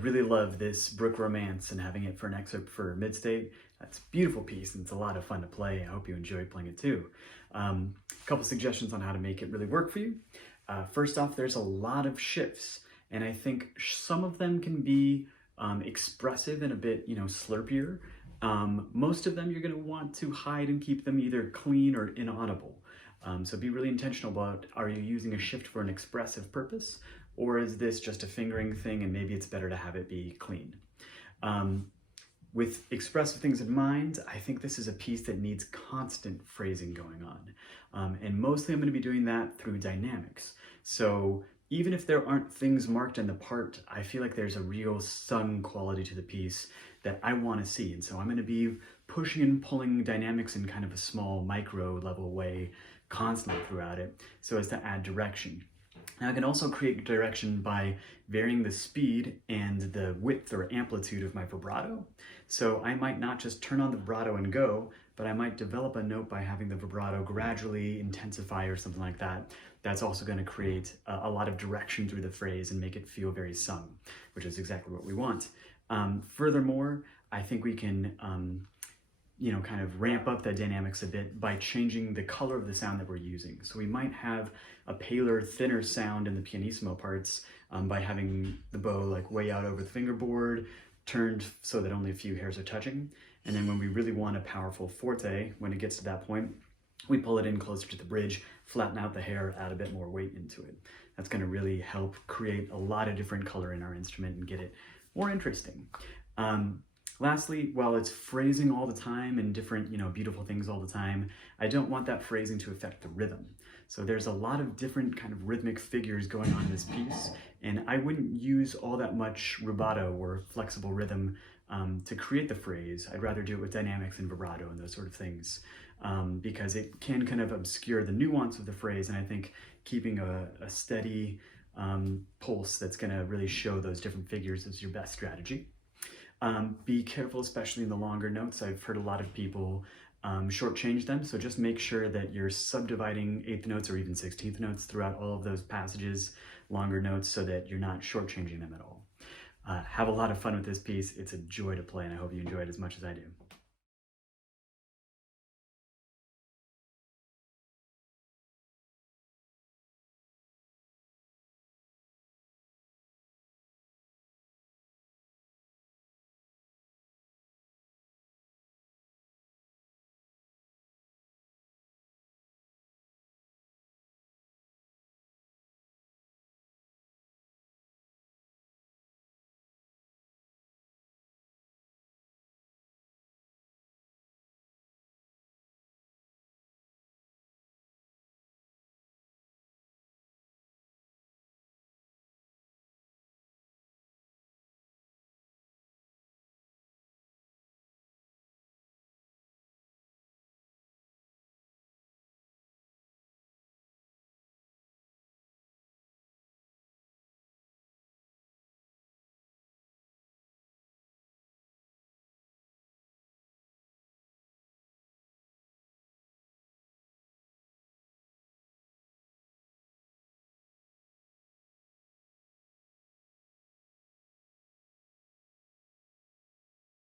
really love this Bruch Romanze and having it for an excerpt for mid-state. That's a beautiful piece and it's a lot of fun to play. I hope you enjoyed playing it too. A couple suggestions on how to make it really work for you. First off, there's a lot of shifts, and I think some of them can be expressive and a bit, slurpier. Most of them you're going to want to hide and keep them either clean or inaudible. So be really intentional about, are you using a shift for an expressive purpose, or is this just a fingering thing and maybe it's better to have it be clean? With expressive things in mind, I think this is a piece that needs constant phrasing going on. And mostly I'm going to be doing that through dynamics. So even if there aren't things marked in the part, I feel like there's a real sung quality to the piece that I want to see. And so I'm going to be pushing and pulling dynamics in kind of a small micro level way constantly throughout it so as to add direction. Now I can also create direction by varying the speed and the width or amplitude of my vibrato. So I might not just turn on the vibrato and go, but I might develop a note by having the vibrato gradually intensify or something like that. That's also going to create a lot of direction through the phrase and make it feel very sung, which is exactly what we want. Furthermore, I think we can kind of ramp up the dynamics a bit by changing the color of the sound that we're using. So we might have a paler, thinner sound in the pianissimo parts by having the bow like way out over the fingerboard, turned so that only a few hairs are touching. And then when we really want a powerful forte, when it gets to that point, we pull it in closer to the bridge, flatten out the hair, add a bit more weight into it. That's going to really help create a lot of different color in our instrument and get it more interesting. Lastly, while it's phrasing all the time and different, beautiful things all the time, I don't want that phrasing to affect the rhythm. So there's a lot of different kind of rhythmic figures going on in this piece, and I wouldn't use all that much rubato or flexible rhythm to create the phrase. I'd rather do it with dynamics and vibrato and those sort of things, because it can kind of obscure the nuance of the phrase, and I think keeping a steady pulse that's going to really show those different figures is your best strategy. Be careful, especially in the longer notes. I've heard a lot of people shortchange them, so just make sure that you're subdividing 8th notes or even 16th notes throughout all of those passages, longer notes, so that you're not shortchanging them at all. Have a lot of fun with this piece. It's a joy to play, and I hope you enjoy it as much as I do.